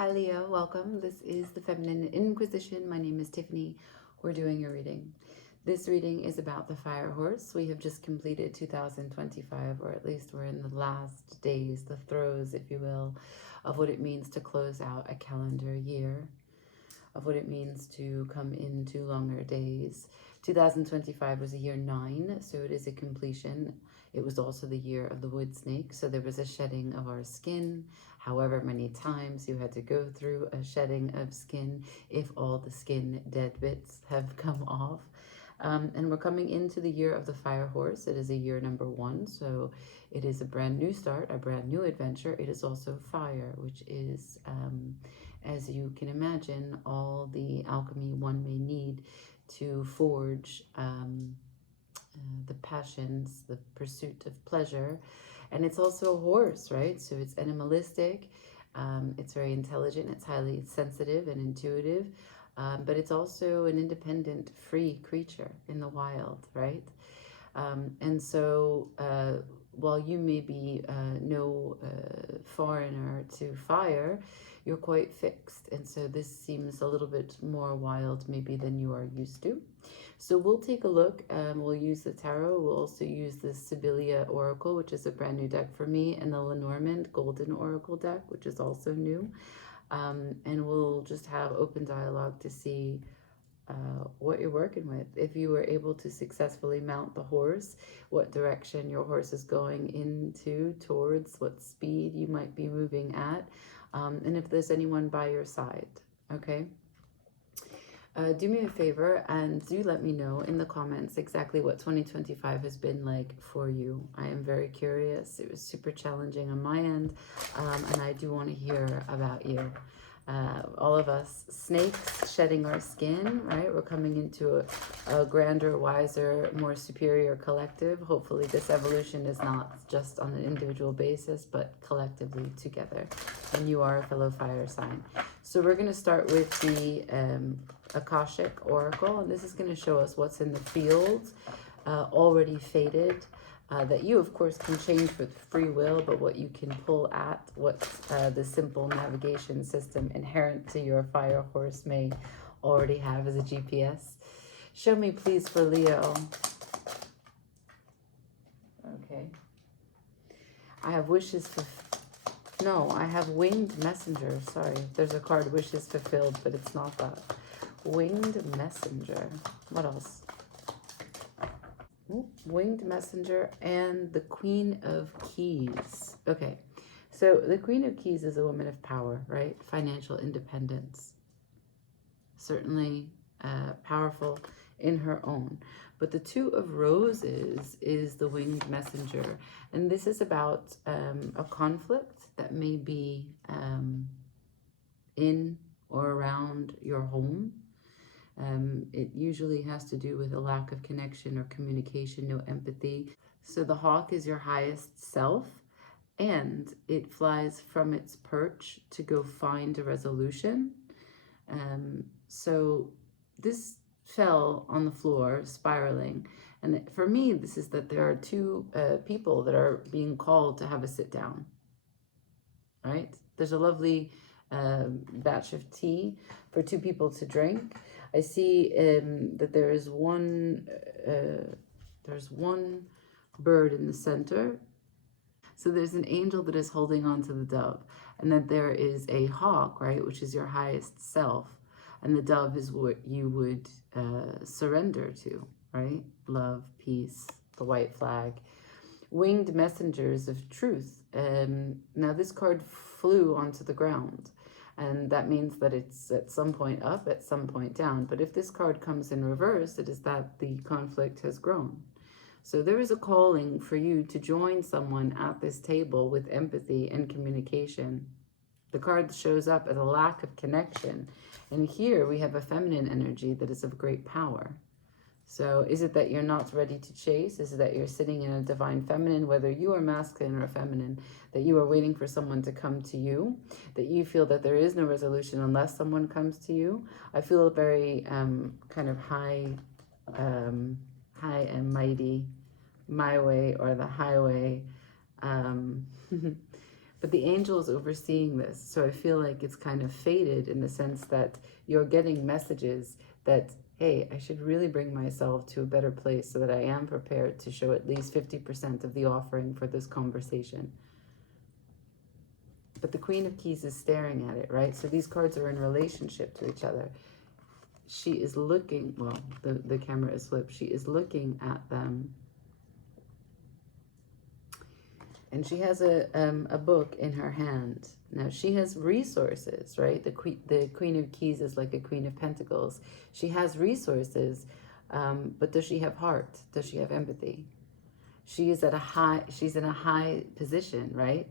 Hi Leo, welcome. This is the Feminine Inquisition. My name is Tiffany. We're doing a reading. This reading is about the fire horse. We have just completed 2025, or at least we're in the last days, the throes, if you will, of what it means to close out a calendar year, of what it means to come into longer days. 2025 was a year 9, so it is a completion. It was also the year of the wood snake, so there was a shedding of our skin. However many times you had to go through a shedding of skin, if all the skin dead bits have come off. And we're coming into the year of the fire horse. It is a year number 1, so it is a brand new start, a brand new adventure. It is also fire, which is, as you can imagine, all the alchemy one may need to forge the passions, the pursuit of pleasure. And it's also a horse, right? So it's animalistic, it's very intelligent, it's highly sensitive and intuitive, but it's also an independent, free creature in the wild, right? And so while you may be no foreigner to fire, you're quite fixed. And so this seems a little bit more wild maybe than you are used to. So we'll take a look. We'll use the tarot. We'll also use the Sibylla Oracle, which is a brand new deck for me, and the Lenormand Golden Oracle deck, which is also new. And we'll just have open dialogue to see what you're working with. If you were able to successfully mount the horse, what direction your horse is going into, towards, what speed you might be moving at, and if there's anyone by your side, okay? Do me a favor and do let me know in the comments exactly what 2025 has been like for you. I am very curious. It was super challenging on my end, and I do want to hear about you. All of us snakes shedding our skin, right? We're coming into a grander, wiser, more superior collective. Hopefully this evolution is not just on an individual basis, but collectively together. And you are a fellow fire sign. So we're going to start with the Akashic Oracle, and this is going to show us what's in the field, already faded, that you, of course, can change with free will, but what you can pull at, what the simple navigation system inherent to your fire horse may already have as a GPS. Show me, please, for Leo. Okay. I have wishes for... No, I have winged messenger. Sorry, there's a card, wishes fulfilled, but it's not that. Winged messenger. What else? Winged messenger and the Queen of Keys. Okay, so the Queen of Keys is a woman of power, right? Financial independence. Certainly powerful in her own. But the Two of Roses is the winged messenger. And this is about a conflict that may be in or around your home. It usually has to do with a lack of connection or communication, no empathy. So the hawk is your highest self, and it flies from its perch to go find a resolution. So this fell on the floor, spiraling. And for me, this is that there are two people that are being called to have a sit down, right? There's a lovely batch of tea for two people to drink. I see that there is one, there's one bird in the center. So there's an angel that is holding on to the dove, and that there is a hawk, right, which is your highest self, and the dove is what you would surrender to, right? Love, peace, the white flag. Winged messengers of truth. Now this card flew onto the ground, and that means that it's at some point up, at some point down. But if this card comes in reverse, it is that the conflict has grown. So there is a calling for you to join someone at this table with empathy and communication. The card shows up as a lack of connection. And here we have a feminine energy that is of great power. So is it that you're not ready to chase? Is it that you're sitting in a divine feminine, whether you are masculine or feminine, that you are waiting for someone to come to you, that you feel that there is no resolution unless someone comes to you? I feel very kind of high and mighty, my way or the highway But the angel is overseeing this. So I feel like it's kind of faded in the sense that you're getting messages that, hey, I should really bring myself to a better place so that I am prepared to show at least 50% of the offering for this conversation. But the Queen of Keys is staring at it, right? So these cards are in relationship to each other. She is looking, well, the camera is flipped. She is looking at them. And she has a book in her hand. Now, she has resources, right? The Queen of Keys is like a Queen of Pentacles. She has resources, but does she have heart? Does she have empathy? She's in a high position, right?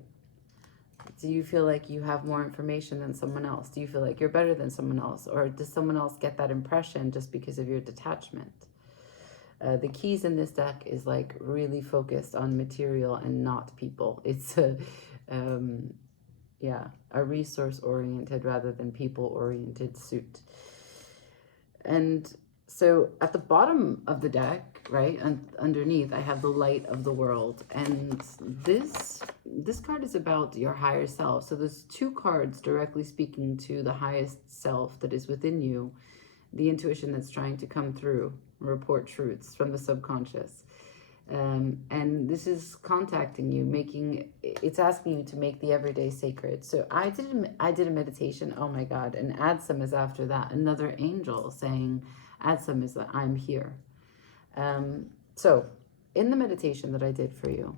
Do you feel like you have more information than someone else? Do you feel like you're better than someone else? Or does someone else get that impression just because of your detachment? The keys in this deck is like really focused on material and not people. It's a resource oriented rather than people oriented suit. And so at the bottom of the deck, right, underneath, I have the light of the world. And this card is about your higher self. So there's two cards directly speaking to the highest self that is within you, the intuition that's trying to come through, report truths from the subconscious. And this is contacting you, it's asking you to make the everyday sacred. So I did a meditation, oh my God, and Adsum is after that, another angel saying, Adsum is that I'm here. So in the meditation that I did for you,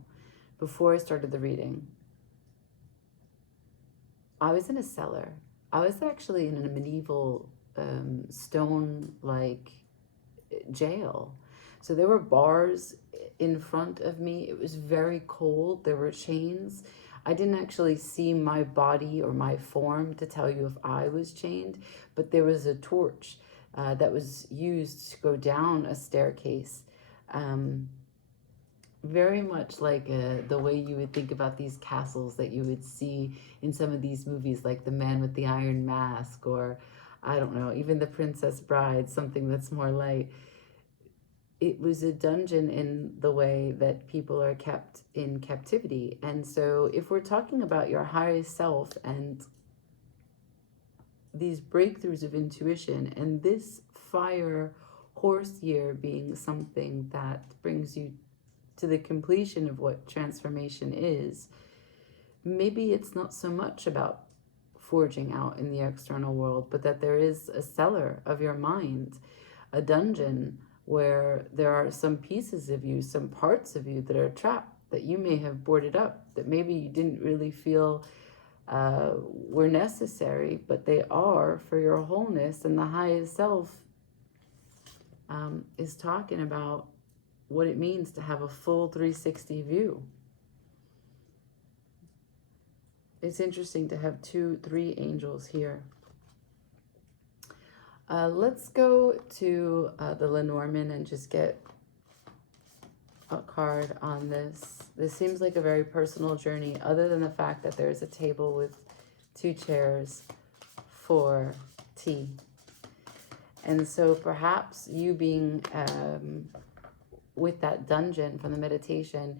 before I started the reading, I was in a cellar. I was actually in a medieval stone-like jail. So there were bars in front of me. It was very cold. There were chains. I didn't actually see my body or my form to tell you if I was chained, but there was a torch that was used to go down a staircase. Very much like the way you would think about these castles that you would see in some of these movies, like The Man with the Iron Mask, or I don't know, even The Princess Bride, something that's more light. It was a dungeon in the way that people are kept in captivity. And so if we're talking about your highest self and these breakthroughs of intuition, and this fire horse year being something that brings you to the completion of what transformation is, maybe it's not so much about forging out in the external world, but that there is a cellar of your mind, a dungeon where there are some pieces of you, some parts of you that are trapped, that you may have boarded up, that maybe you didn't really feel were necessary, but they are for your wholeness. And the highest self is talking about what it means to have a full 360 view. It's interesting to have 3 angels here. Let's go to the Lenormand and just get a card on this. This seems like a very personal journey, other than the fact that there's a table with 2 chairs for tea. And so perhaps you being with that dungeon from the meditation,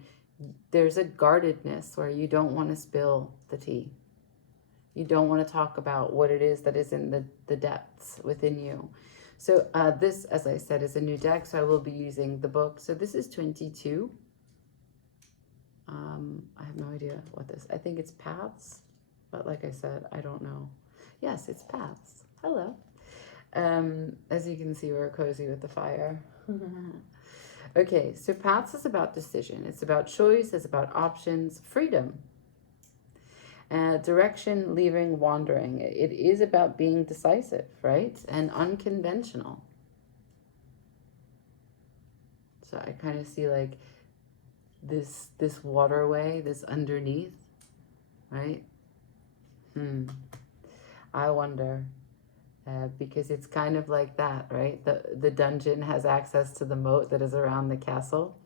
there's a guardedness where you don't want to spill the tea. You don't want to talk about what it is that is in the depths within you. So this, as I said, is a new deck, so I will be using the book. So this is 22. I have no idea what this, I think it's Paths, but like I said, I don't know. Yes, it's Paths. Hello. As you can see, we're cozy with the fire. Okay, so Paths is about decision. It's about choice. It's about options, freedom. Direction, leaving, wandering. It is about being decisive, right? And unconventional. So I kind of see like this waterway, this underneath, right? I wonder, because it's kind of like that, right? The dungeon has access to the moat that is around the castle.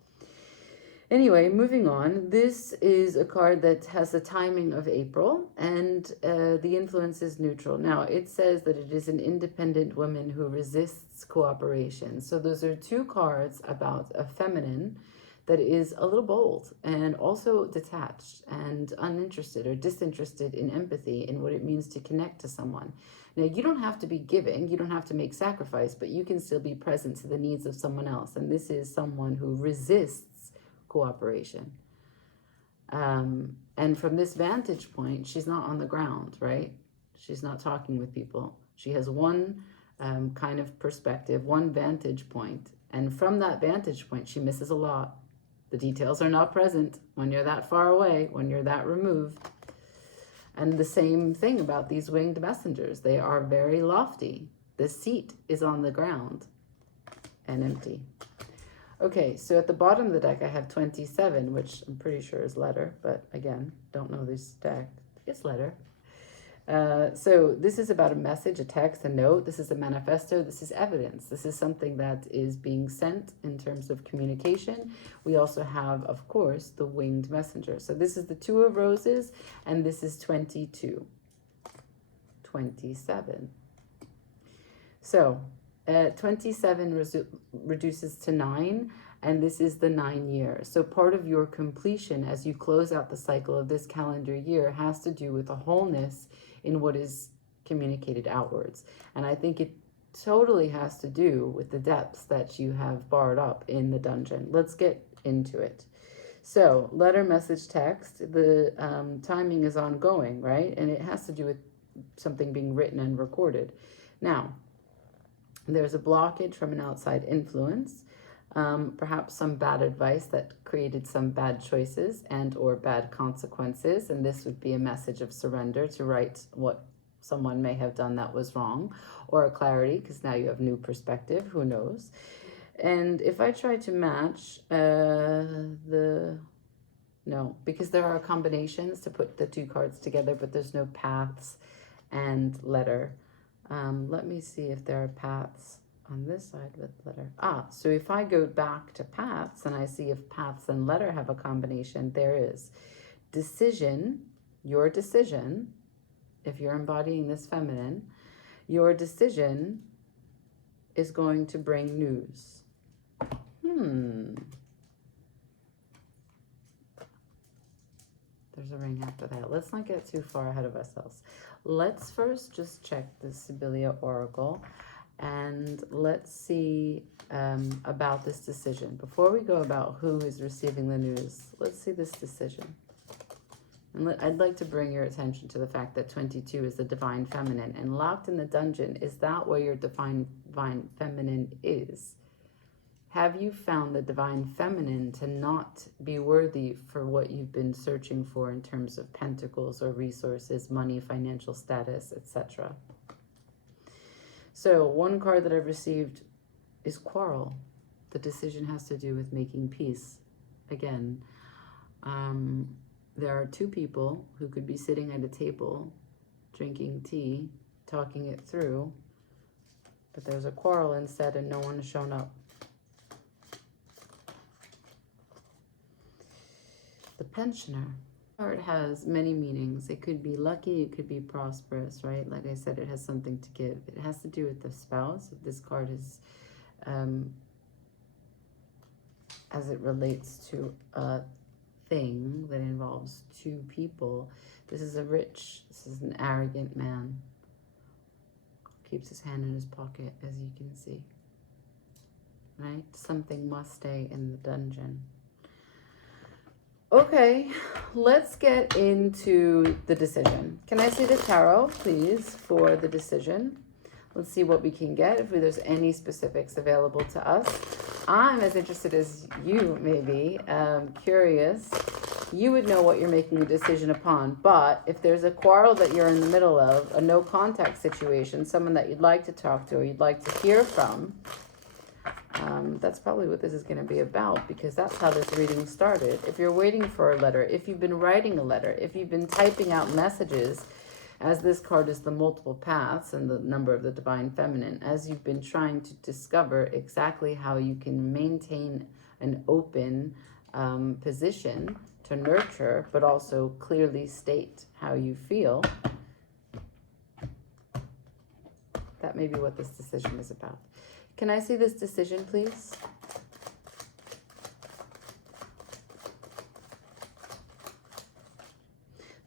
Anyway, moving on. This is a card that has the timing of April, and the influence is neutral. Now, it says that it is an independent woman who resists cooperation. So those are 2 cards about a feminine that is a little bold and also detached and uninterested or disinterested in empathy in what it means to connect to someone. Now, you don't have to be giving, you don't have to make sacrifice, but you can still be present to the needs of someone else. And this is someone who resists cooperation. And from this vantage point, she's not on the ground, right? She's not talking with people. She has one kind of perspective, one vantage point. And from that vantage point, she misses a lot. The details are not present when you're that far away, when you're that removed. And the same thing about these winged messengers. They are very lofty. The seat is on the ground and empty. Okay, so at the bottom of the deck, I have 27, which I'm pretty sure is letter, but again, don't know this deck. It's letter. So this is about a message, a text, a note. This is a manifesto. This is evidence. This is something that is being sent in terms of communication. We also have, of course, the winged messenger. So this is the Two of Roses, and this is 22. 27. So 27 reduces to 9, and this is the 9 years. So part of your completion as you close out the cycle of this calendar year has to do with a wholeness in what is communicated outwards. And I think it totally has to do with the depths that you have barred up in the dungeon. Let's get into it. So letter, message, text, the timing is ongoing, right? And it has to do with something being written and recorded. Now, there's a blockage from an outside influence, perhaps some bad advice that created some bad choices and or bad consequences. And this would be a message of surrender to right what someone may have done that was wrong, or a clarity because now you have new perspective, who knows. And if I try to match no, because there are combinations to put the two cards together, but there's no paths and letter. Let me see if there are paths on this side with letter. So if I go back to paths and I see if paths and letter have a combination, there is decision, your decision, if you're embodying this feminine, your decision is going to bring news. There's a ring after that. Let's not get too far ahead of ourselves. Let's first just check the Sibylla Oracle and let's see about this decision. Before we go about who is receiving the news, let's see this decision. And I'd like to bring your attention to the fact that 22 is the divine feminine, and locked in the dungeon, is that where your divine feminine is? Have you found the divine feminine to not be worthy for what you've been searching for in terms of pentacles or resources, money, financial status, etc.? So one card that I've received is quarrel. The decision has to do with making peace. Again, there are two people who could be sitting at a table, drinking tea, talking it through, but there's a quarrel instead and no one has shown up. The pensioner card has many meanings. It could be lucky, it could be prosperous, right? Like I said, it has something to give. It has to do with the spouse. This card is, as it relates to a thing that involves two people. This is an arrogant man. Keeps his hand in his pocket, as you can see. Right? Something must stay in the dungeon. Okay, let's get into the decision. Can I see the tarot, please, for the decision? Let's see what we can get, if there's any specifics available to us. I'm as interested as you may be, curious. You would know what you're making a decision upon, but if there's a quarrel that you're in the middle of, a no contact situation, someone that you'd like to talk to or you'd like to hear from, that's probably what this is going to be about, because that's how this reading started. If you're waiting for a letter, if you've been writing a letter, if you've been typing out messages, as this card is the multiple paths and the number of the divine feminine, as you've been trying to discover exactly how you can maintain an open position to nurture, but also clearly state how you feel, that may be what this decision is about. Can I see this decision, please?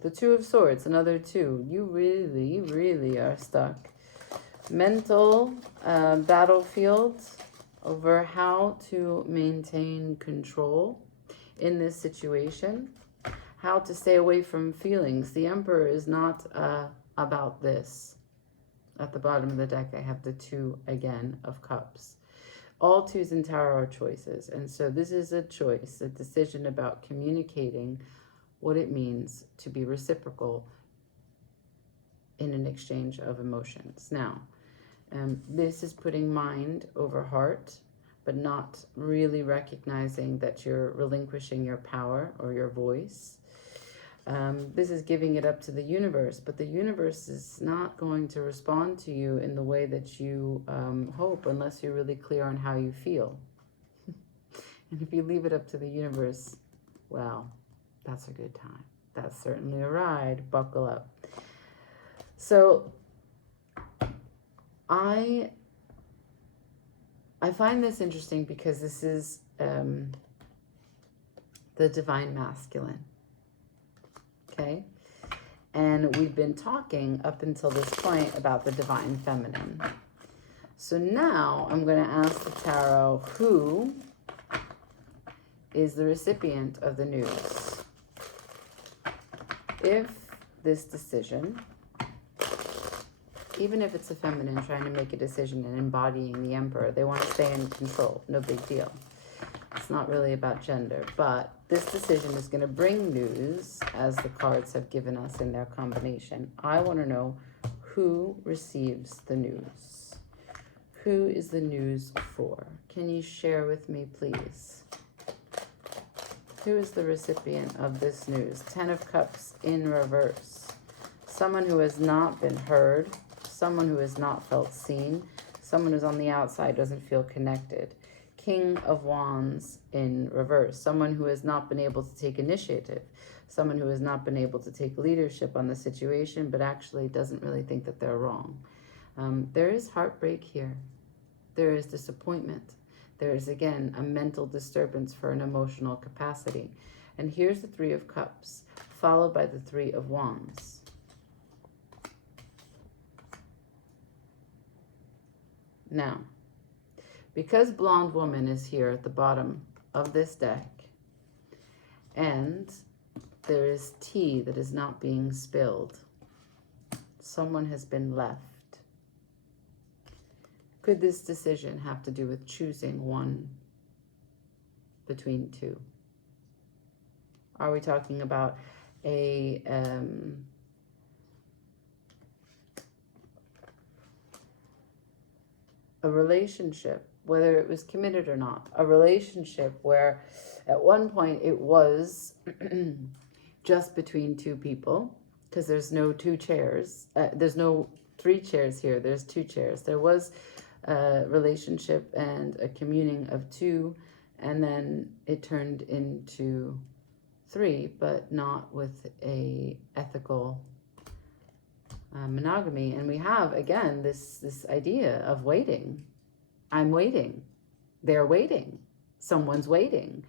The Two of Swords, another two. You really, really are stuck. Mental battlefield over how to maintain control in this situation. How to stay away from feelings. The Emperor is not about this. At the bottom of the deck, I have the Two again of Cups. All twos in tarot are choices. And so this is a choice, a decision about communicating what it means to be reciprocal in an exchange of emotions. Now, this is putting mind over heart, but not really recognizing that you're relinquishing your power or your voice. This is giving it up to the universe, but the universe is not going to respond to you in the way that you hope unless you're really clear on how you feel. And if you leave it up to the universe, well, that's a good time. That's certainly a ride. Buckle up. So I find this interesting because this is the divine masculine. Okay? And we've been talking up until this point about the divine feminine. So now I'm going to ask the tarot who is the recipient of the news. If this decision, even if it's a feminine trying to make a decision and embodying the Emperor, they want to stay in control, no big deal. It's not really about gender, but this decision is going to bring news as the cards have given us in their combination. I want to know who receives the news. Who is the news for? Can you share with me, please? Who is the recipient of this news? 10 of Cups in reverse. Someone who has not been heard. Someone who has not felt seen. Someone who's on the outside doesn't feel connected. King of Wands in reverse. Someone who has not been able to take initiative. Someone who has not been able to take leadership on the situation, but actually doesn't really think that they're wrong. There is heartbreak here. There is disappointment. There is, again, a mental disturbance for an emotional capacity. And here's the Three of Cups, followed by the Three of Wands. Now, because Blonde Woman is here at the bottom of this deck, and there is tea that is not being spilled, someone has been left. Could this decision have to do with choosing one between two? Are we talking about a relationship, whether it was committed or not, a relationship where at one point it was just between two people, because there's no two chairs, there's no three chairs here, there's two chairs. There was a relationship and a communing of two, and then it turned into three, but not with a ethical monogamy. And we have, again, this idea of waiting. I'm waiting. They're waiting. Someone's waiting,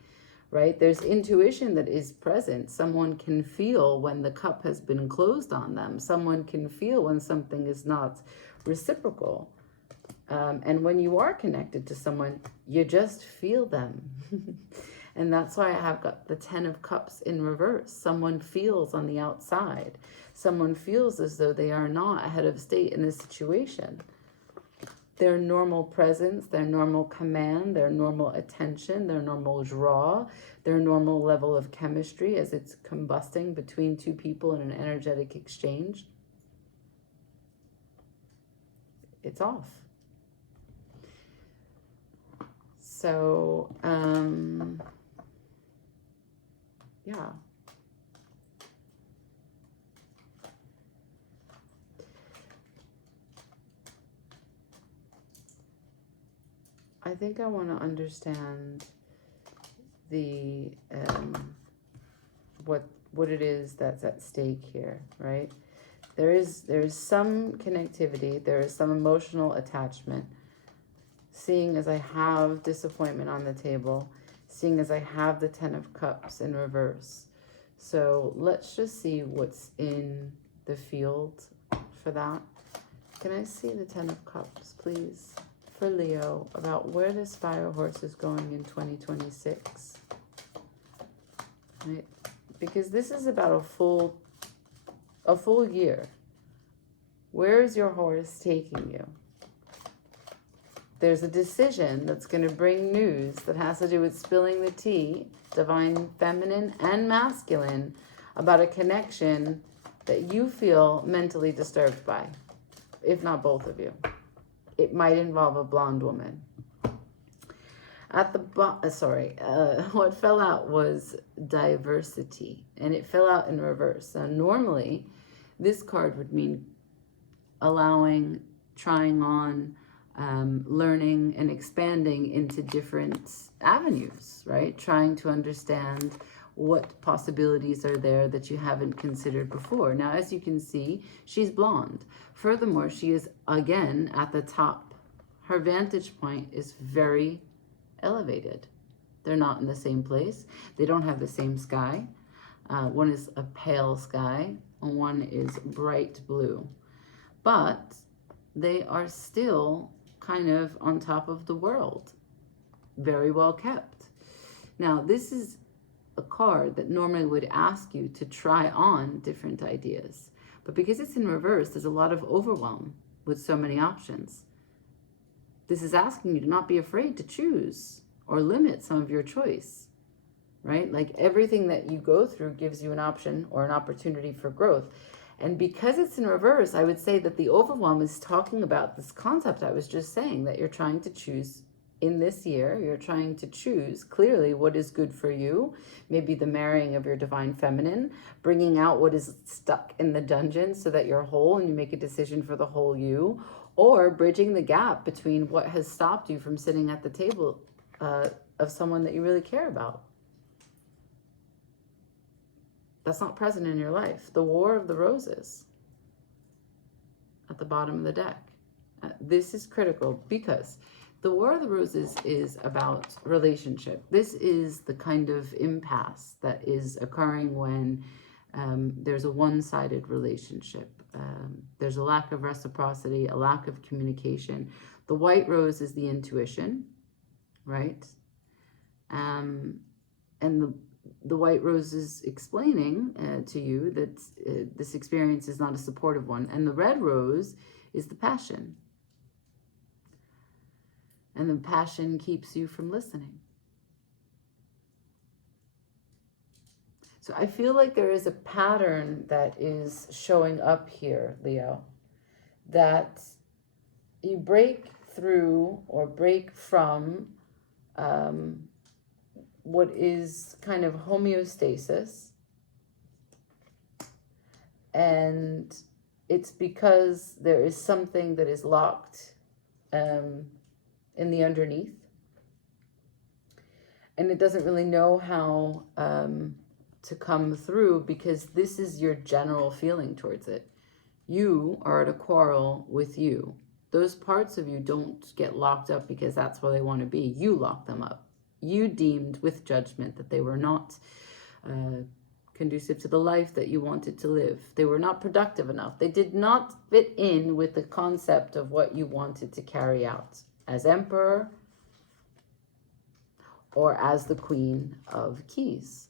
right? There's intuition that is present. Someone can feel when the cup has been closed on them. Someone can feel when something is not reciprocal. And when you are connected to someone, you just feel them. And that's why I have got the 10 of Cups in reverse. Someone feels on the outside. Someone feels as though they are not head of state in this situation. Their normal presence, their normal command, their normal attention, their normal draw, their normal level of chemistry as it's combusting between two people in an energetic exchange, it's off. So, yeah. I think I want to understand the what it is that's at stake here, right? There is some connectivity, there is some emotional attachment. Seeing as I have disappointment on the table, seeing as I have the 10 of Cups in reverse. So let's just see what's in the field for that. Can I see the Ten of Cups, please, for Leo, about where this fire horse is going in 2026? Right? Because this is about a full year. Where is your horse taking you? There's a decision that's going to bring news that has to do with spilling the tea, divine feminine and masculine, about a connection that you feel mentally disturbed by, if not both of you. It might involve a blonde woman. At the what fell out was diversity, and it fell out in reverse. Now, normally, this card would mean allowing, trying on, learning and expanding into different avenues, right? Trying to understand what possibilities are there that you haven't considered before. Now, as you can see, she's blonde. Furthermore, she is, again, at the top. Her vantage point is very elevated. They're not in the same place. They don't have the same sky. One is a pale sky, and one is bright blue. But they are still kind of on top of the world. Very well kept. Now, this is a card that normally would ask you to try on different ideas. But because it's in reverse, there's a lot of overwhelm with so many options. This is asking you to not be afraid to choose or limit some of your choice, right? Like everything that you go through gives you an option or an opportunity for growth. And because it's in reverse, I would say that the overwhelm is talking about this concept I was just saying, that you're trying to choose in this year. You're trying to choose clearly what is good for you. Maybe the marrying of your divine feminine, bringing out what is stuck in the dungeon so that you're whole and you make a decision for the whole you, or bridging the gap between what has stopped you from sitting at the table of someone that you really care about. That's not present in your life. The War of the Roses at the bottom of the deck. This is critical because the War of the Roses is about relationship. This is the kind of impasse that is occurring when there's a one-sided relationship. There's a lack of reciprocity, a lack of communication. The white rose is the intuition, right? And the white rose is explaining to you that this experience is not a supportive one. And the red rose is the passion. And the passion keeps you from listening. So I feel like there is a pattern that is showing up here, Leo, that you break through or break from what is kind of homeostasis, and it's because there is something that is locked in the underneath, and it doesn't really know how to come through, because this is your general feeling towards it. You are at a quarrel with you. Those parts of you don't get locked up because that's where they want to be. You lock them up. You deemed with judgment that they were not conducive to the life that you wanted to live. They were not productive enough. They did not fit in with the concept of what you wanted to carry out as Emperor or as the Queen of Keys.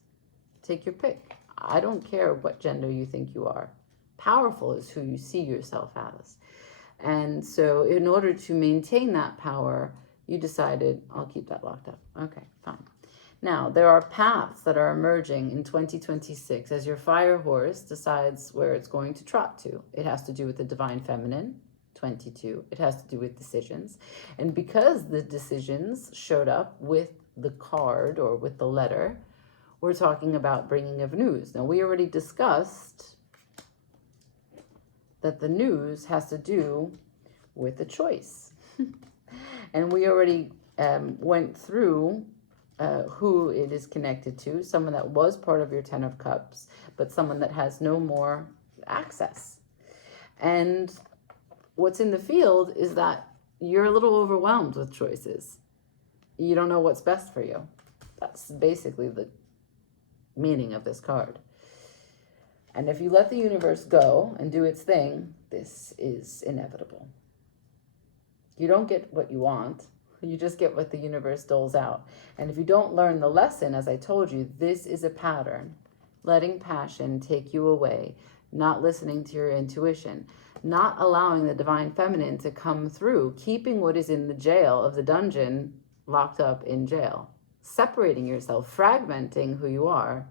Take your pick. I don't care what gender you think you are. Powerful is who you see yourself as. And so in order to maintain that power, you decided, I'll keep that locked up. Okay, fine. Now, there are paths that are emerging in 2026 as your fire horse decides where it's going to trot to. It has to do with the divine feminine, 22. It has to do with decisions. And because the decisions showed up with the card or with the letter, we're talking about bringing of news. Now, we already discussed that the news has to do with a choice. And we already went through who it is connected to, someone that was part of your Ten of Cups, but someone that has no more access. And what's in the field is that you're a little overwhelmed with choices. You don't know what's best for you. That's basically the meaning of this card. And if you let the universe go and do its thing, this is inevitable. You don't get what you want. You just get what the universe doles out. And if you don't learn the lesson, as I told you, this is a pattern. Letting passion take you away, not listening to your intuition, not allowing the divine feminine to come through, keeping what is in the jail of the dungeon locked up in jail, separating yourself, fragmenting who you are.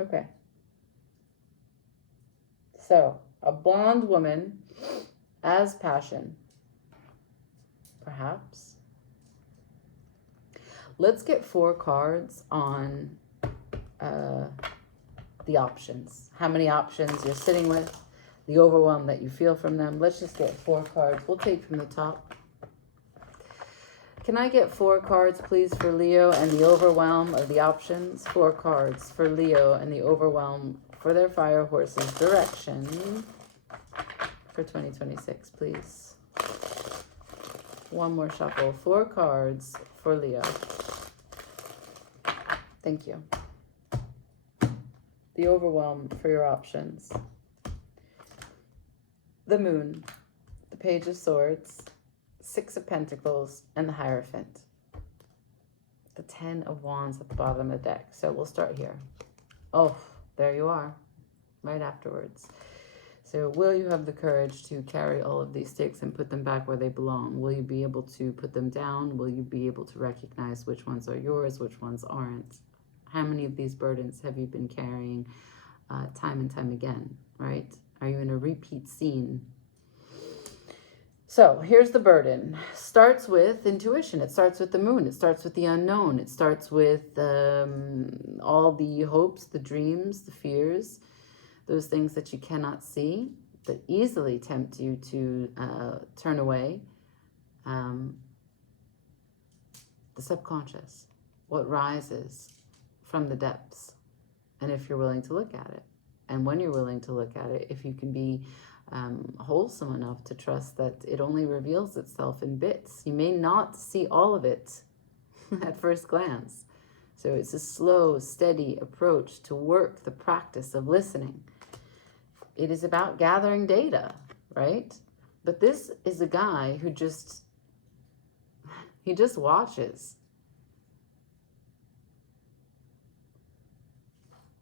Okay. So, a blonde woman as passion, perhaps. Let's get 4 cards on the options. How many options you're sitting with, the overwhelm that you feel from them. Let's just get 4 cards. We'll take from the top. Can I get 4 cards, please, for Leo and the overwhelm of the options? 4 cards for Leo and the overwhelm for their fire horse's direction for 2026, please. One more shuffle. 4 cards for Leo. Thank you. The overwhelm for your options. The Moon, the Page of Swords, 6 of Pentacles, and the Hierophant. The 10 of Wands at the bottom of the deck. So we'll start here. Oh, there you are, right afterwards. So will you have the courage to carry all of these sticks and put them back where they belong? Will you be able to put them down? Will you be able to recognize which ones are yours, which ones aren't? How many of these burdens have you been carrying time and time again, right? Are you in a repeat scene? So here's the burden. Starts with intuition. It starts with the moon. It starts with the unknown. It starts with all the hopes, the dreams, the fears, those things that you cannot see that easily tempt you to turn away. The subconscious, what rises from the depths, and if you're willing to look at it, and when you're willing to look at it, if you can be wholesome enough to trust that it only reveals itself in bits. You may not see all of it at first glance. So it's a slow, steady approach to work the practice of listening. It is about gathering data, right? But this is a guy who he just watches.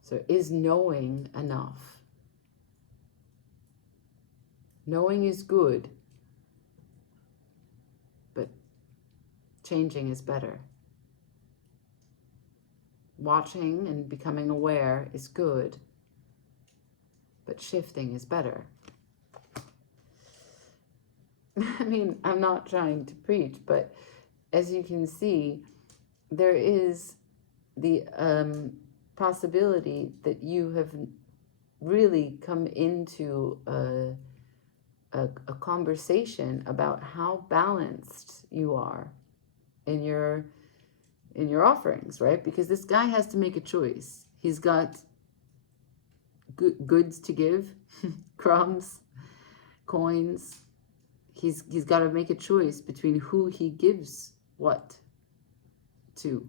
So is knowing enough? Knowing is good, but changing is better. Watching and becoming aware is good, but shifting is better. I mean, I'm not trying to preach, but as you can see, there is the possibility that you have really come into a conversation about how balanced you are in your offerings, right? Because this guy has to make a choice. He's got goods to give, crumbs, coins. He's got to make a choice between who he gives what to.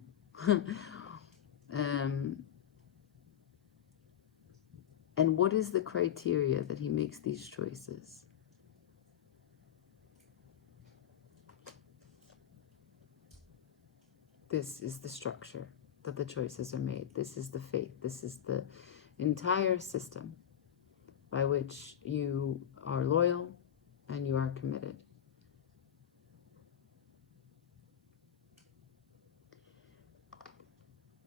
And what is the criteria that he makes these choices? This is the structure that the choices are made. This is the faith. This is the entire system by which you are loyal and you are committed.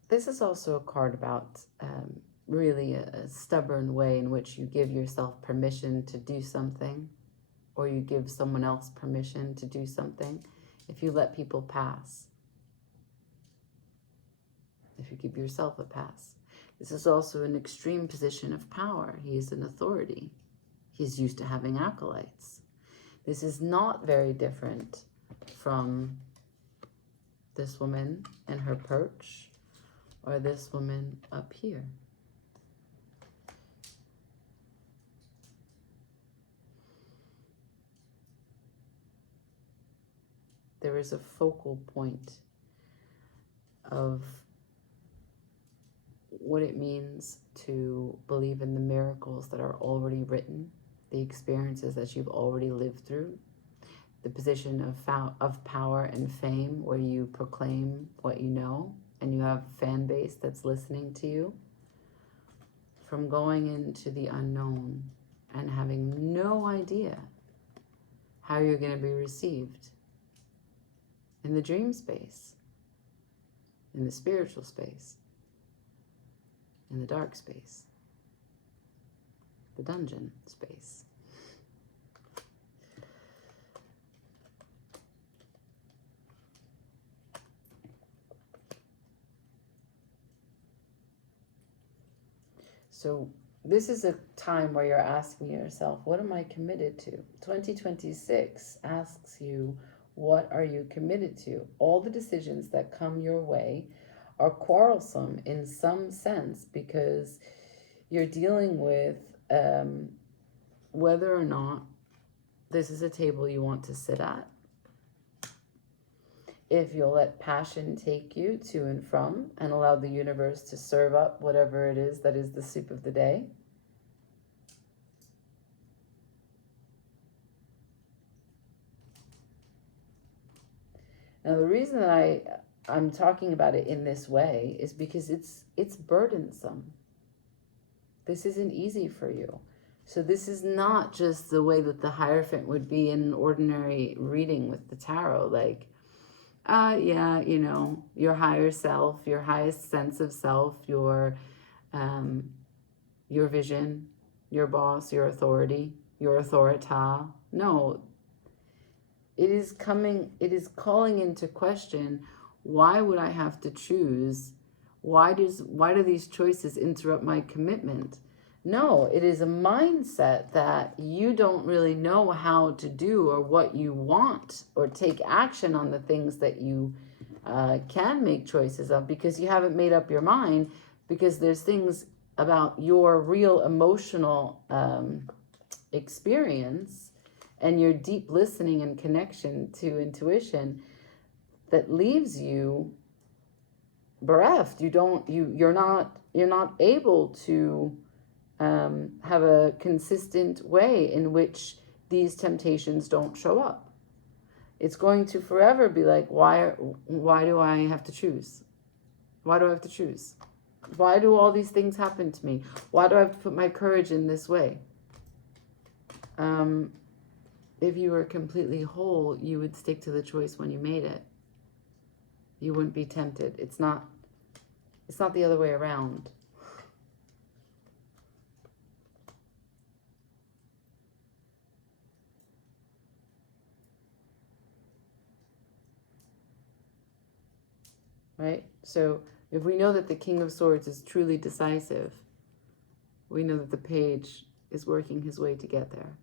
This is also a card about really a stubborn way in which you give yourself permission to do something, or you give someone else permission to do something. If you let people pass, if you give yourself a pass. This is also an extreme position of power. He is an authority. He's used to having acolytes. This is not very different from this woman and her perch, or this woman up here. There is a focal point of what it means to believe in the miracles that are already written, the experiences that you've already lived through, the position of power and fame where you proclaim what you know and you have a fan base that's listening to you, from going into the unknown and having no idea how you're going to be received in the dream space, in the spiritual space, in the dark space, the dungeon space. So this is a time where you're asking yourself, what am I committed to? 2026 asks you, what are you committed to? All the decisions that come your way are quarrelsome in some sense because you're dealing with whether or not this is a table you want to sit at. If you'll let passion take you to and from and allow the universe to serve up whatever it is that is the soup of the day. Now, the reason that I'm talking about it in this way is because it's burdensome. This isn't easy for you. So this is not just the way that the Hierophant would be in an ordinary reading with the tarot, like, yeah, you know, your higher self, your highest sense of self, your vision, your boss, your authority, your authorita. No, it is calling into question, why would I have to choose? Why do these choices interrupt my commitment? No, it is a mindset that you don't really know how to do or what you want or take action on the things that you can make choices of because you haven't made up your mind, because there's things about your real emotional experience and your deep listening and connection to intuition that leaves you bereft. You're not able to have a consistent way in which these temptations don't show up. It's going to forever be like, why do I have to choose? Why do I have to choose? Why do all these things happen to me? Why do I have to put my courage in this way? If you were completely whole, you would stick to the choice when you made it. You wouldn't be tempted. It's not the other way around. Right? So if we know that the King of Swords is truly decisive, we know that the Page is working his way to get there.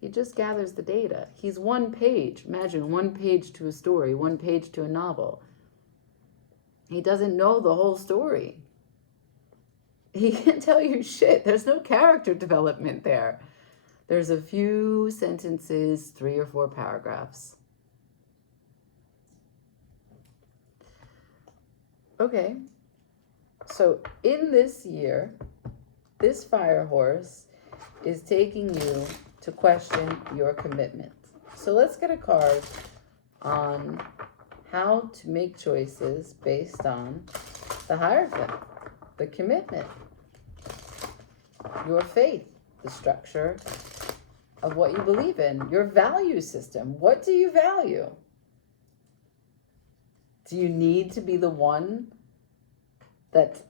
He just gathers the data. He's one page. Imagine one page to a story, one page to a novel. He doesn't know the whole story. He can't tell you shit. There's no character development there. There's a few sentences, 3 or 4 paragraphs. Okay. So in this year, this fire horse is taking you to question your commitment. So let's get a card on how to make choices based on the Hierophant, the commitment, your faith, the structure of what you believe in, your value system. What do you value? Do you need to be the one that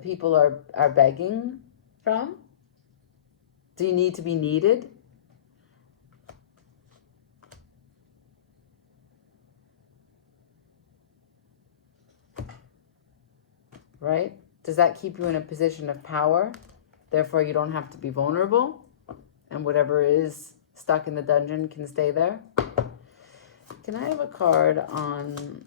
people are begging from? Do you need to be needed? Right? Does that keep you in a position of power? Therefore, you don't have to be vulnerable, and whatever is stuck in the dungeon can stay there. Can I have a card on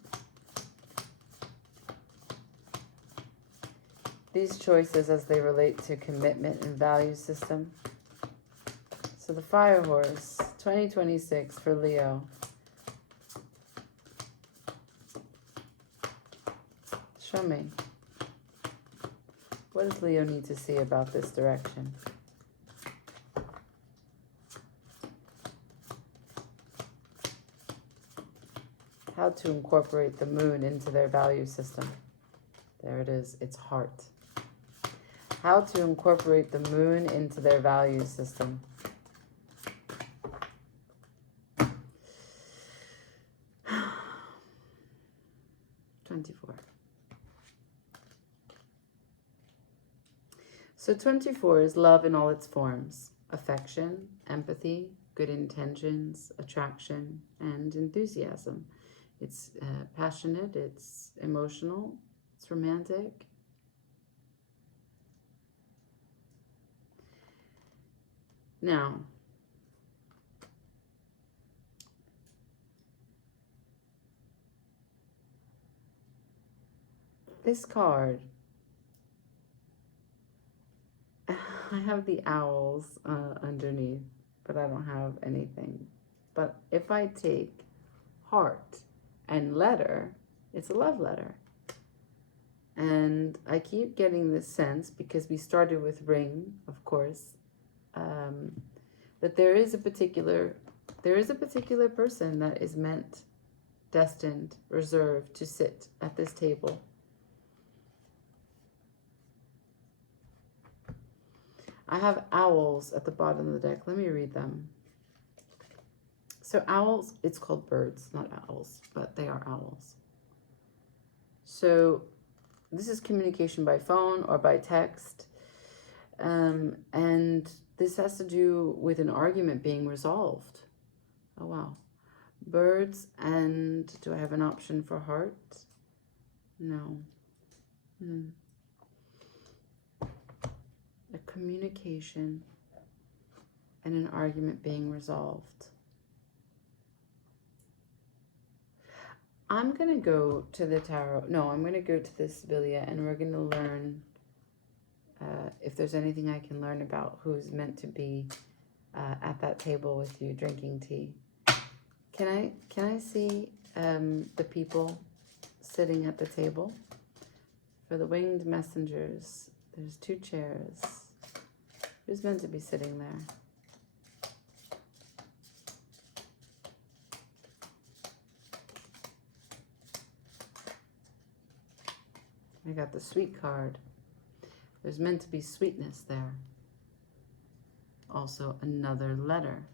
these choices as they relate to commitment and value system? So the Fire Horse, 2026 for Leo. Show me. What does Leo need to see about this direction? How to incorporate the moon into their value system. There it is, it's heart. How to incorporate the moon into their value system. So 24 is love in all its forms: affection, empathy, good intentions, attraction, and enthusiasm. It's passionate, it's emotional, it's romantic. Now, this card, I have the owls underneath, but I don't have anything. But if I take heart and letter, it's a love letter. And I keep getting this sense, because we started with ring, of course, that there is a particular person that is meant, destined, reserved to sit at this table. I have owls at the bottom of the deck. Let me read them. So owls, it's called birds, not owls, but they are owls. So this is communication by phone or by text. And this has to do with an argument being resolved. Oh, wow. Birds, and do I have an option for heart? No. A communication and an argument being resolved. I'm going to go to the tarot. No, I'm going to go to the Sibylla, and we're going to learn if there's anything I can learn about who's meant to be at that table with you drinking tea. Can I see the people sitting at the table? For the winged messengers, there's 2 chairs. Who's meant to be sitting there? I got the sweet card. There's meant to be sweetness there. Also another letter.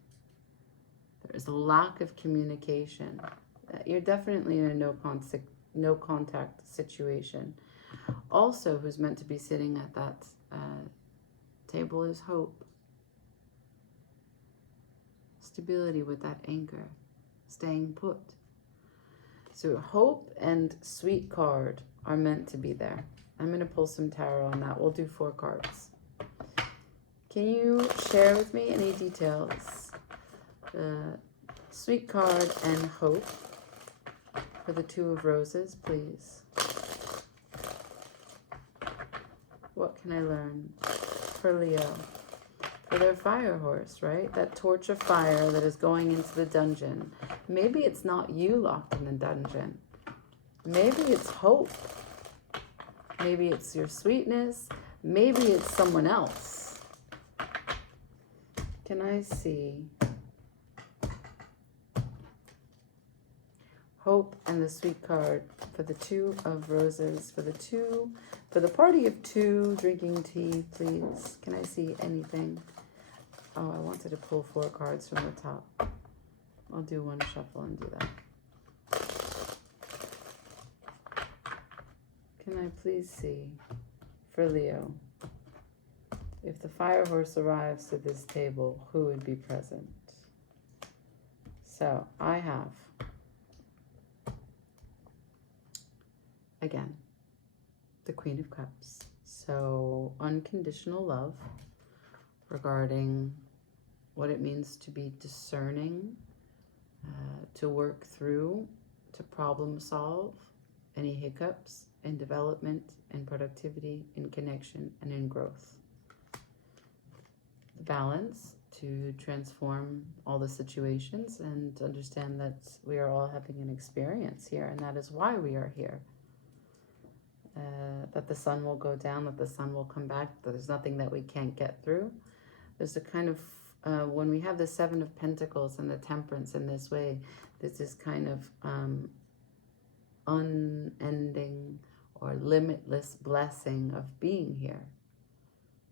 There is a lack of communication. You're definitely in a no contact situation. Also, who's meant to be sitting at that table is hope. Stability with that anchor. Staying put. So hope and sweet card are meant to be there. I'm going to pull some tarot on that. We'll do 4 cards. Can you share with me any details? Sweet card and hope for the 2 of roses, please. What can I learn for Leo? For their fire horse, right? That torch of fire that is going into the dungeon. Maybe it's not you locked in the dungeon. Maybe it's hope. Maybe it's your sweetness. Maybe it's someone else. Can I see hope and the sweet card for the 2 of roses, for the party of 2 drinking tea, please? Can I see anything? Oh, I wanted to pull 4 cards from the top. I'll do 1 shuffle and do that. Can I please see for Leo, if the fire horse arrives to this table, who would be present? So I have, again, the Queen of Cups. So unconditional love regarding what it means to be discerning, to work through, to problem solve any hiccups in development, in productivity, in connection, and in growth. The balance to transform all the situations and understand that we are all having an experience here, and that is why we are here. that the sun will go down, that the sun will come back, that there's nothing that we can't get through. There's a kind of, when we have the Seven of Pentacles and the Temperance in this way, this is kind of unending or limitless blessing of being here,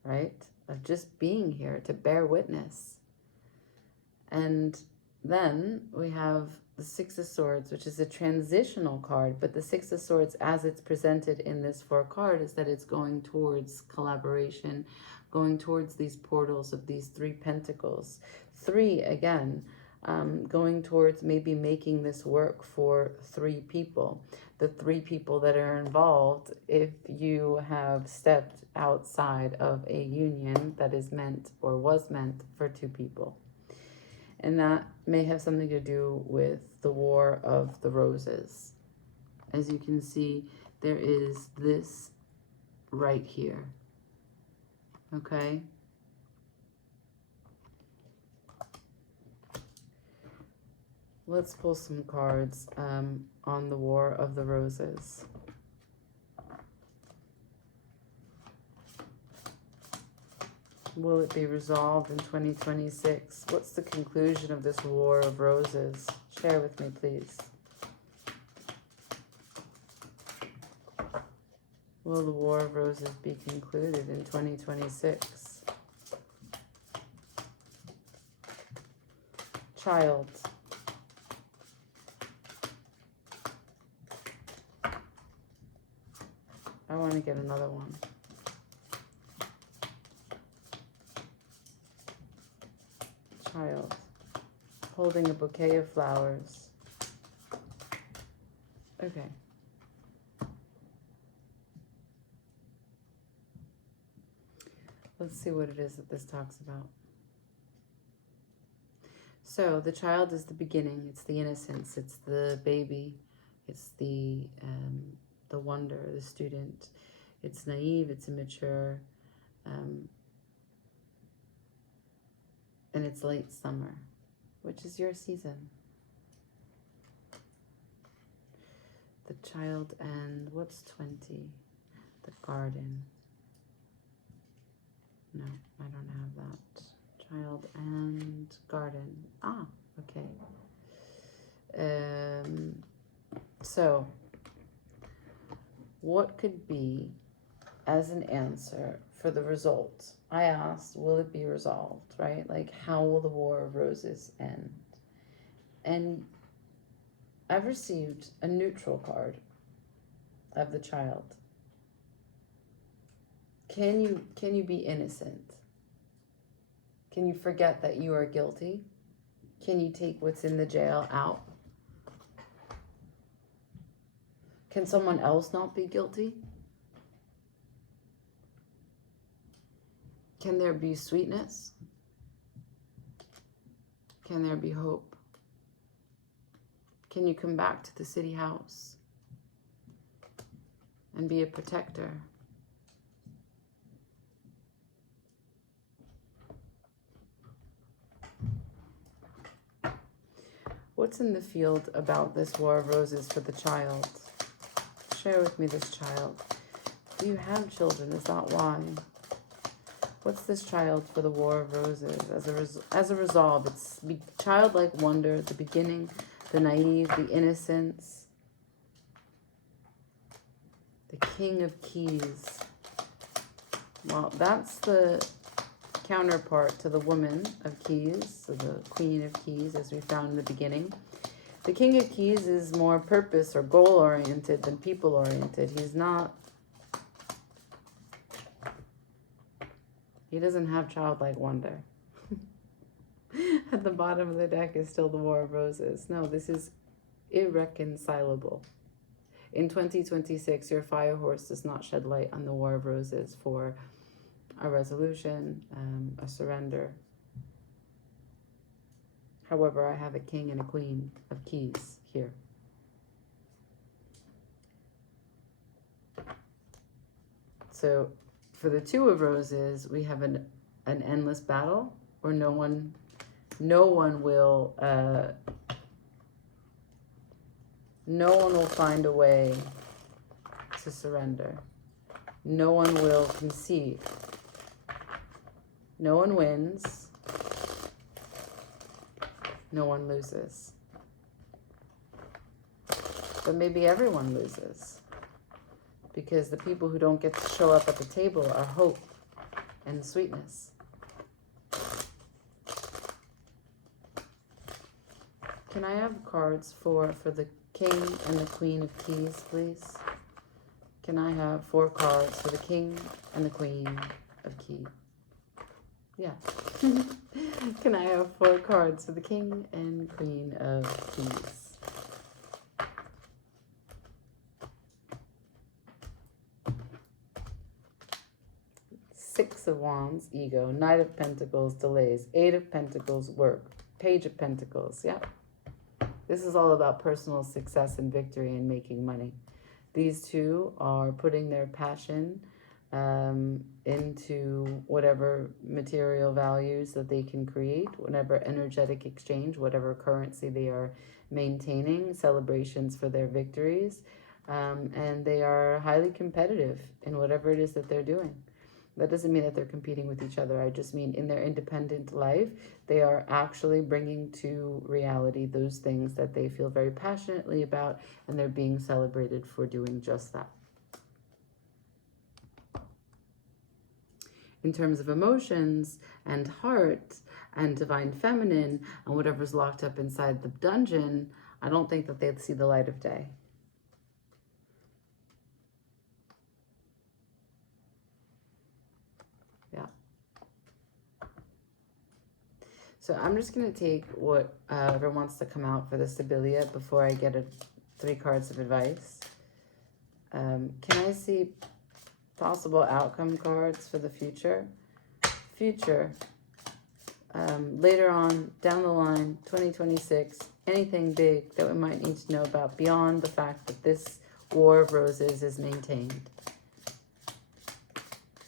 right? Of just being here to bear witness. And then we have the Six of Swords, which is a transitional card, but the Six of Swords as it's presented in this 4 card is that it's going towards collaboration, going towards these portals of these 3 pentacles. 3, again, going towards maybe making this work for 3 people. The 3 people that are involved, if you have stepped outside of a union that is meant or was meant for 2 people. And that may have something to do with the War of the Roses. As you can see, there is this right here. Okay? Let's pull some cards on the War of the Roses. Will it be resolved in 2026? What's the conclusion of this War of Roses? Share with me, please. Will the War of Roses be concluded in 2026? Child. I want to get another one. Child, holding a bouquet of flowers. Okay. Let's see what it is that this talks about. So the child is the beginning. It's the innocence. It's the baby. It's the wonder, the student. It's naive. It's immature. And it's late summer, which is your season. The child and what's 20? The garden. No, I don't have that. Child and garden. Ah, okay. So, what could be as an answer for the result? I asked, will it be resolved, right? Like, how will the War of Roses end? And I've received a neutral card of the child. Can you be innocent? Can you forget that you are guilty? Can you take what's in the jail out? Can someone else not be guilty? Can there be sweetness? Can there be hope? Can you come back to the city house and be a protector? What's in the field about this War of Roses for the child? Share with me this child. Do you have children? Is that why? What's this child for the War of Roses? As a resolve, it's childlike wonder, the beginning, the naive, the innocence. The King of Keys. Well, that's the counterpart to the Woman of Keys, so the Queen of Keys, as we found in the beginning. The King of Keys is more purpose or goal-oriented than people-oriented. He doesn't have childlike wonder. At the bottom of the deck is still the War of Roses. No, this is irreconcilable. In 2026, your fire horse does not shed light on the War of Roses for a resolution, a surrender. However, I have a King and a Queen of Keys here. So for the Two of Roses, we have an endless battle, or no one will find a way to surrender. no one will concede. No one wins. No one loses. But maybe everyone loses. Because the people who don't get to show up at the table are hope and sweetness. Can I have cards for the King and the Queen of Keys, please? Can I have 4 cards for the King and the Queen of Keys? Yeah. Can I have 4 cards for the King and Queen of Keys? Six of Wands, ego. Knight of Pentacles, delays. 8 of Pentacles, work. Page of Pentacles, yeah. This is all about personal success and victory and making money. These two are putting their passion into whatever material values that they can create, whatever energetic exchange, whatever currency they are maintaining, celebrations for their victories. And they are highly competitive in whatever it is that they're doing. That doesn't mean that they're competing with each other. I just mean in their independent life, they are actually bringing to reality those things that they feel very passionately about, and they're being celebrated for doing just that. In terms of emotions and heart and divine feminine and whatever's locked up inside the dungeon, I don't think that they see the light of day. So I'm just going to take whatever wants to come out for the Sibylla before I get 3 cards of advice. Can I see possible outcome cards for the future? Future. Later on, down the line, 2026, anything big that we might need to know about beyond the fact that this War of Roses is maintained.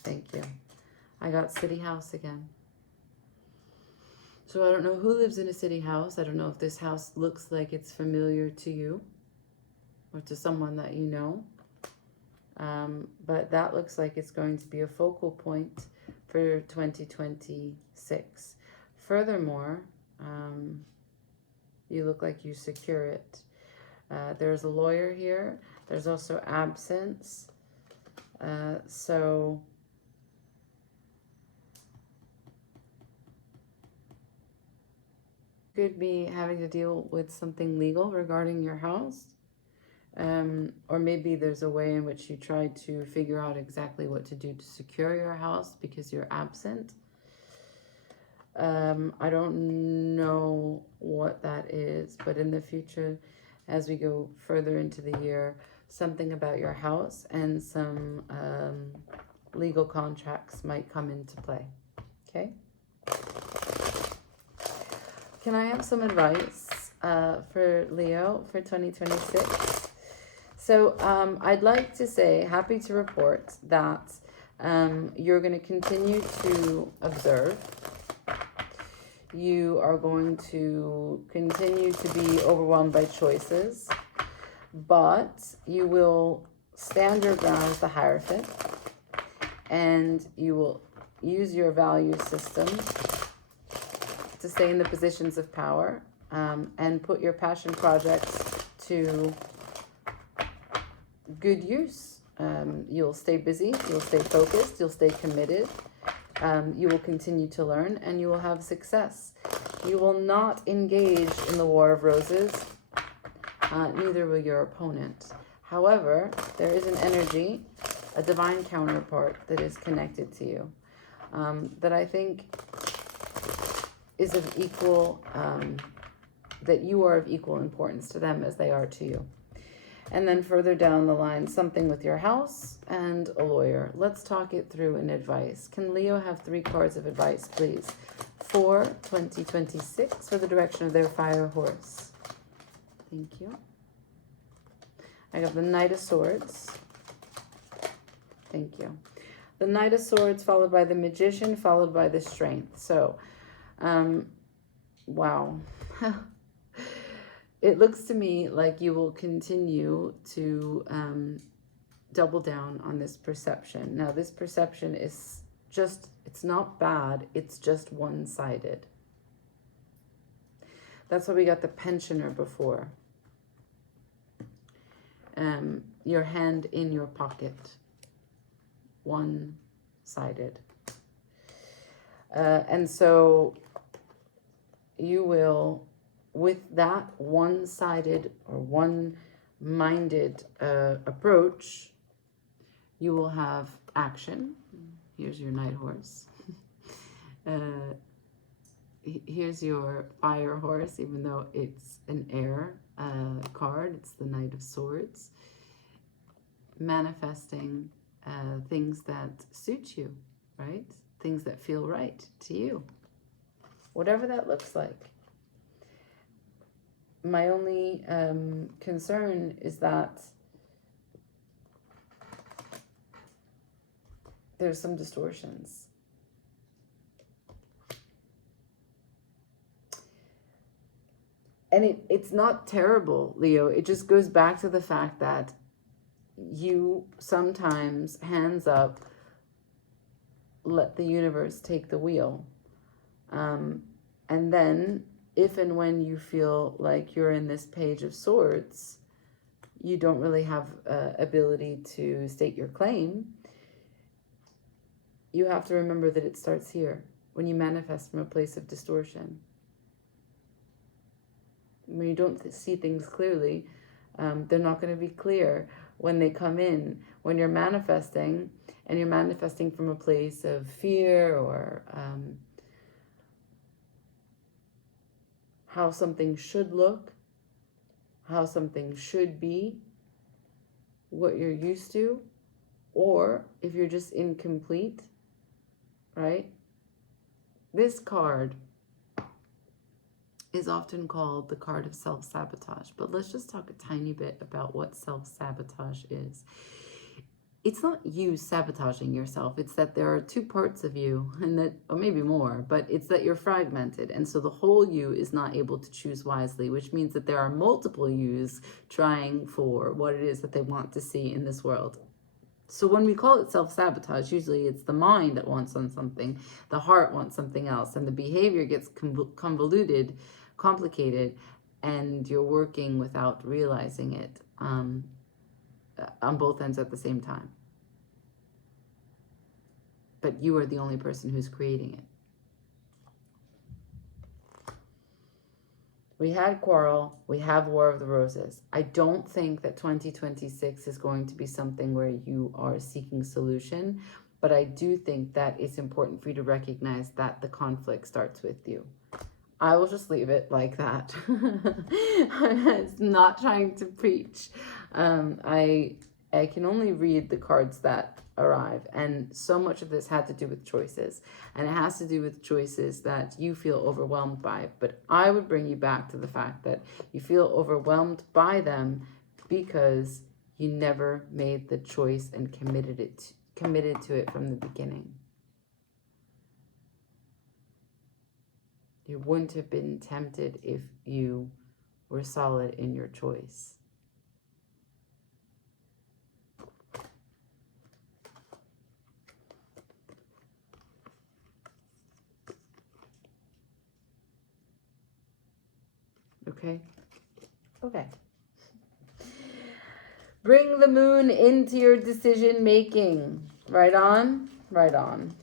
Thank you. I got City House again. So I don't know who lives in a city house. I don't know if this house looks like it's familiar to you or to someone that you know. But that looks like it's going to be a focal point for 2026. Furthermore, you look like you secure it. There's a lawyer here. There's also absence. So could be having to deal with something legal regarding your house. Or maybe there's a way in which you try to figure out exactly what to do to secure your house because you're absent. I don't know what that is, but in the future, as we go further into the year, something about your house and some legal contracts might come into play. Okay? Can I have some advice for Leo for 2026? So I'd like to say, happy to report that you're going to continue to observe. You are going to continue to be overwhelmed by choices, but you will stand your ground as the Hierophant, and you will use your value system to stay in the positions of power and put your passion projects to good use. You'll stay busy, you'll stay focused, you'll stay committed, you will continue to learn, and you will have success. You will not engage in the War of Roses, neither will your opponent. However, there is an energy, a divine counterpart that is connected to you, that I think is of equal, that you are of equal importance to them as they are to you. And then further down the line, something with your house and a lawyer. Let's talk it through in advice. Can Leo have 3 cards of advice, please, for 2026 for the direction of their fire horse? Thank you. I got the Knight of Swords. Thank you. The Knight of Swords followed by the Magician, followed by the Strength. So, wow. It looks to me like you will continue to double down on this perception. Now, this perception is just, it's not bad, it's just one-sided. That's why we got the pensioner before. Your hand in your pocket. One-sided. And so you will, with that one-sided or one-minded approach, you will have action. Here's your night horse. Here's your fire horse, even though it's an air card. It's the Knight of Swords. Manifesting things that suit you, right? Things that feel right to you. Whatever that looks like. My only concern is that there's some distortions. And it's not terrible, Leo. It just goes back to the fact that you sometimes, hands up, let the universe take the wheel. And then, if and when you feel like you're in this Page of Swords, you don't really have ability to state your claim, you have to remember that it starts here, when you manifest from a place of distortion. When you don't see things clearly, they're not going to be clear when they come in. When you're manifesting, and you're manifesting from a place of fear or how something should look, how something should be, what you're used to, or if you're just incomplete, right? This card is often called the card of self-sabotage. But let's just talk a tiny bit about what self-sabotage is. It's not you sabotaging yourself. It's that there are two parts of you, and that, or maybe more, but it's that you're fragmented. And so the whole you is not able to choose wisely, which means that there are multiple yous trying for what it is that they want to see in this world. So when we call it self-sabotage, usually it's the mind that wants on something, the heart wants something else, and the behavior gets convoluted, complicated, and you're working without realizing it on both ends at the same time. But you are the only person who's creating it. We had Quarrel, we have War of the Roses. I don't think that 2026 is going to be something where you are seeking solution, but I do think that it's important for you to recognize that the conflict starts with you. I will just leave it like that. I'm not trying to preach. I can only read the cards that arrive, and so much of this had to do with choices, and it has to do with choices that you feel overwhelmed by. But I would bring you back to the fact that you feel overwhelmed by them because you never made the choice and committed to it from the beginning. You wouldn't have been tempted if you were solid in your choice. Okay? Okay. Bring the moon into your decision making. Right on? Right on.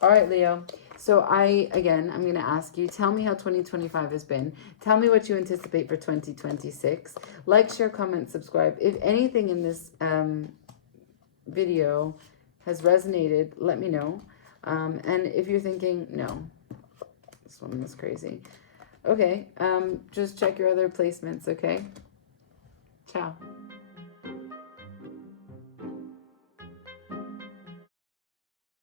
All right, Leo. So I'm going to ask you, tell me how 2025 has been. Tell me what you anticipate for 2026. Like, share, comment, subscribe. If anything in this video has resonated, let me know. And if you're thinking, no, this woman is crazy. Okay, just check your other placements, okay? Ciao.